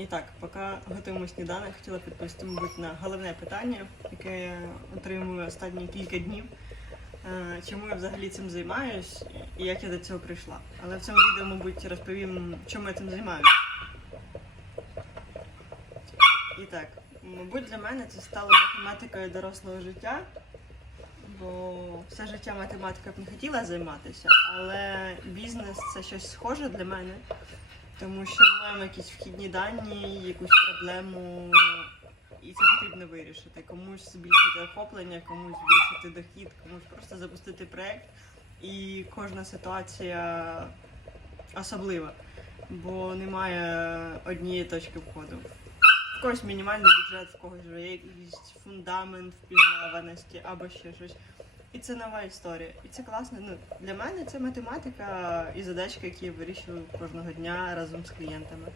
І так, поки готуємо сніданок, хотіла відповісти, мабуть, на головне питання, яке я отримую останні кілька днів. Е, Чому я взагалі цим займаюсь і як я до цього прийшла. Але в цьому відео, мабуть, розповім, чому я цим займаюсь. І так, мабуть, для мене це стало математикою дорослого життя, бо все життя математикою б не хотіла займатися, але бізнес це щось схоже для мене, тому що ми маємо якісь вхідні дані, якусь проблему, і це потрібно вирішити. Комусь збільшити охоплення, комусь збільшити дохід, комусь просто запустити проект. І кожна ситуація особлива, бо немає однієї точки входу. В когось мінімальний бюджет, в когось вже є якийсь фундамент впізнаваності або ще щось. І це нова історія. І це класно. Ну, для мене це математика і задачки, які я вирішую кожного дня разом з клієнтами.